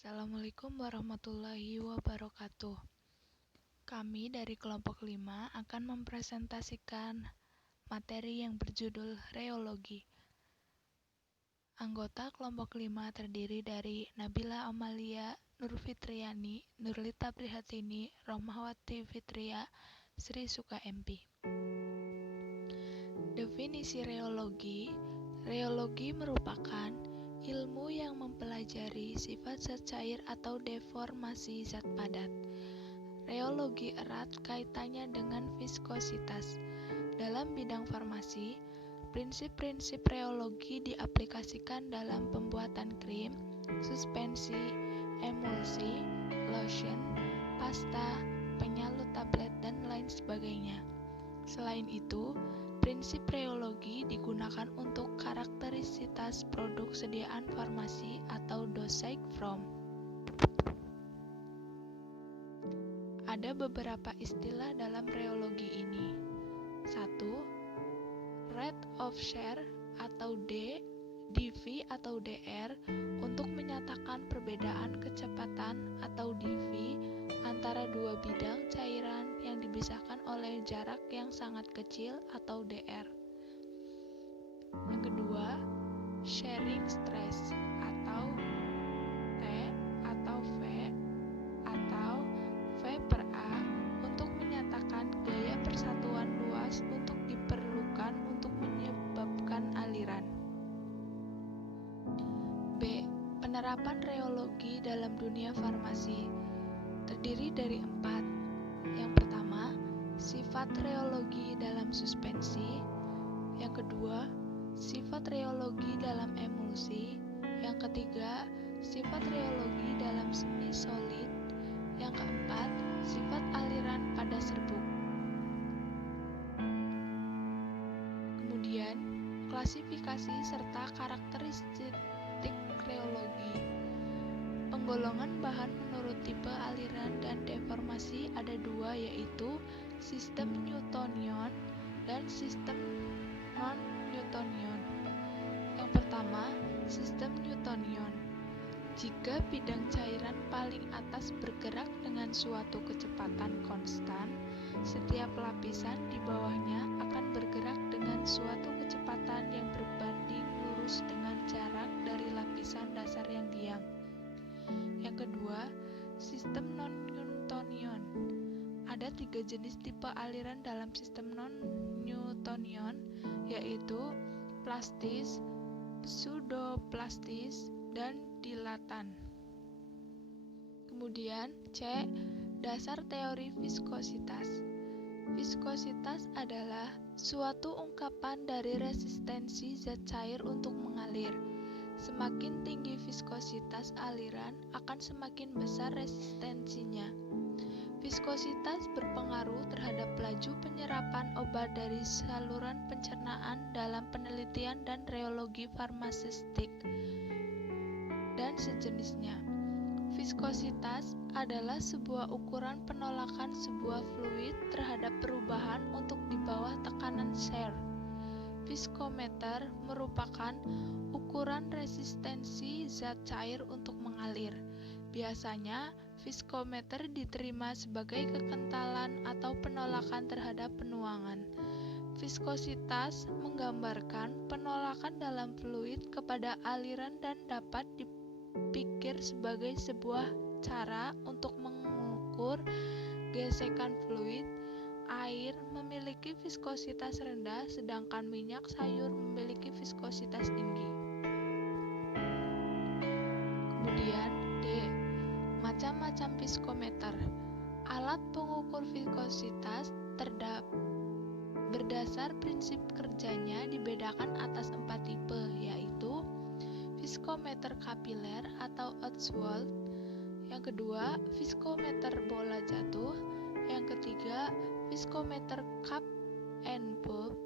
Assalamualaikum warahmatullahi wabarakatuh. Kami dari kelompok 5 akan mempresentasikan materi yang berjudul Reologi. Anggota kelompok 5 terdiri dari Nabila Amalia, Nurfitriani, Nurlita Prihatini, Rohmawati Fitria, Sri Suka MP. Definisi reologi. Reologi merupakan ilmu yang mempelajari sifat zat cair atau deformasi zat padat. Reologi erat kaitannya dengan viskositas. Dalam bidang farmasi, prinsip-prinsip reologi diaplikasikan dalam pembuatan krim, suspensi, emulsi, lotion, pasta, penyalut tablet, dan lain sebagainya. Selain itu, prinsip reologi digunakan untuk karakterisitas produk sediaan farmasi atau dosage form. Ada beberapa istilah dalam reologi ini. 1. Rate of share atau D, dV atau DR untuk menyatakan perbedaan kecepatan atau dV antara dua bidang cairan yang dipisahkan oleh jarak yang sangat kecil atau DR. Yang kedua, sharing stress atau T atau V atau V per A untuk menyatakan gaya persatuan luas untuk diperlukan untuk menyebabkan aliran. B. Penerapan reologi dalam dunia farmasi terdiri dari 4. Yang pertama, sifat reologi dalam suspensi. Yang kedua, sifat reologi dalam emulsi. Yang ketiga, sifat reologi dalam semi solid. Yang keempat, sifat aliran pada serbuk. Kemudian, klasifikasi serta karakteristik reologi. Penggolongan bahan menurut tipe aliran dan deformasi ada 2, yaitu sistem Newtonian dan sistem non-Newtonian. Yang pertama, sistem Newtonian. Jika bidang cairan paling atas bergerak dengan suatu kecepatan konstan, setiap lapisan di bawahnya akan bergerak dengan suatu kecepatan yang berbanding lurus dengan jarak dari lapisan dasar yang diam. Yang kedua, sistem non-Newtonian. Ada 3 jenis tipe aliran dalam sistem non-Newtonian, yaitu plastis, pseudoplastis, dan dilatan. Kemudian C. Dasar teori viskositas. Viskositas adalah suatu ungkapan dari resistensi zat cair untuk mengalir. Semakin tinggi viskositas aliran, akan semakin besar resistensinya. Viskositas berpengaruh terhadap laju penyerapan obat dari saluran pencernaan dalam penelitian dan reologi farmaseutik dan sejenisnya. Viskositas adalah sebuah ukuran penolakan sebuah fluid terhadap perubahan untuk di bawah tekanan shear. Viskometer merupakan ukuran resistensi zat cair untuk mengalir. Biasanya, viskometer diterima sebagai kekentalan atau penolakan terhadap penuangan. Viskositas menggambarkan penolakan dalam fluid kepada aliran dan dapat dipikir sebagai sebuah cara untuk mengukur gesekan fluid. Air memiliki viskositas rendah, sedangkan minyak sayur memiliki viskositas tinggi. Kemudian D. Macam-macam viskometer. Alat pengukur viskositas berdasar prinsip kerjanya dibedakan atas 4 tipe, yaitu viskometer kapiler atau Ostwald. Yang kedua, viskometer bola jatuh. Yang ketiga, viskometer cup and bulb.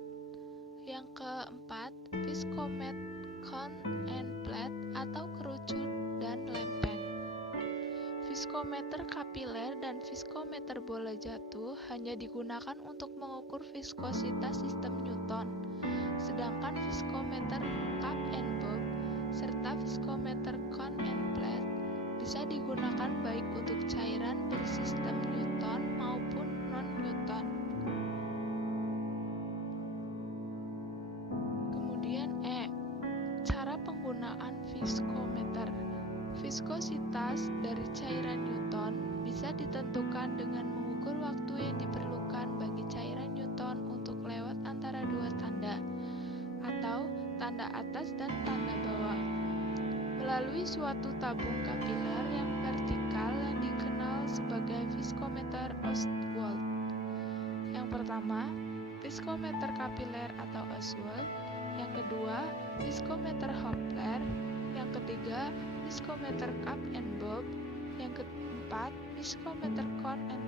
Yang keempat, viskometer cone and plate atau kerucut dan lempeng. Viskometer kapiler dan viskometer bola jatuh hanya digunakan untuk mengukur viskositas sistem Newton, sedangkan viskometer cup and bulb serta viskometer cone and plate bisa digunakan baik untuk cairan bersistem Newton maupun non-Newton. Kemudian cara penggunaan viskometer. Viskositas dari cairan Newton bisa ditentukan dengan mengukur waktu yang diperlukan bagi cairan Newton untuk lewat antara dua tanda, atau tanda atas dan tanda bawah, melalui suatu tabung kapiler yang vertikal yang dikenal sebagai viskometer Ostwald. Yang pertama, viskometer kapiler atau Ostwald. Yang kedua, viskometer Hopler. Yang ketiga, viskometer cup and bob. Yang keempat, viskometer cone and